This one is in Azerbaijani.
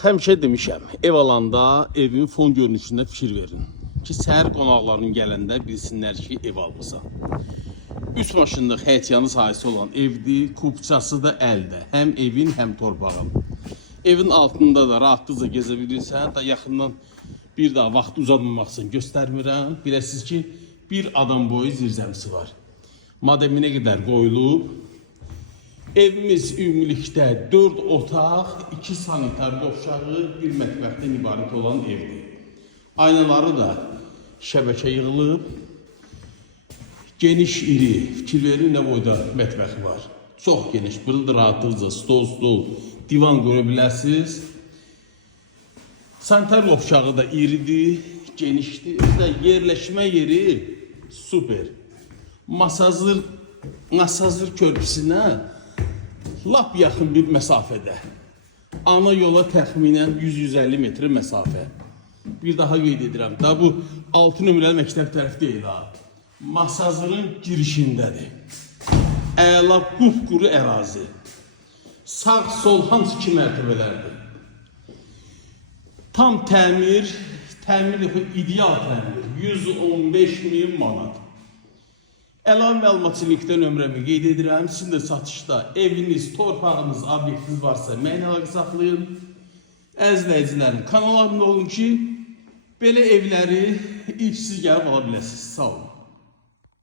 Həmişə demişəm, ev alanda evin fon görünüşündə fikir verin ki, səhər qonaqların gələndə bilsinlər ki, ev almısan. 3 maşınlıq həyətyanı sahəsi olan evdir, kubçası da əldə, həm evin, həm torpağın. Evin altında da rahatlıqla gezə bilirsən, da yaxından bir daha vaxt uzatmamaq üçün göstərmirəm. Biləsiniz ki, bir adam boyu zirzəmisi var. Mademinə qədər qoyulub. Evimiz ümumilikdə 4 otaq, 2 sanitar qovşağı, 1 mətbəxdən ibarət olan evdir. Aynaları da şəbəkə yığılıb. Geniş, iri, fikir verin nə boyda mətbəxi var. Çox geniş, burada rahatlıqca stol, divan görə bilərsiniz. Sanitar qovşağı da iridir, genişdir. Yerləşmə yeri super. Masazır körpüsünə lap yaxın bir məsafədə. Ana yola təxminən 100-150 metr məsafə. Bir daha qeyd edirəm. Da bu 6 nömrəli məktəb tərəf deyil ha. Masazırın girişindədir. Əla qupquru ərazi. Sağ, sol hamısı 2 mərtəbələrdir. Tam təmir, ideal təmir. 115.000 manat. Əlavə məlumatçı linkdə nömrəmi qeyd edirəm. Sizin də satışda eviniz, torpağınız, obyektiniz varsa mənə əlaqə saxlayın. Əzizləyicilərim, kanala abunə olun ki, belə evləri ilk siz gəlib ala biləsiniz. Sağ olun.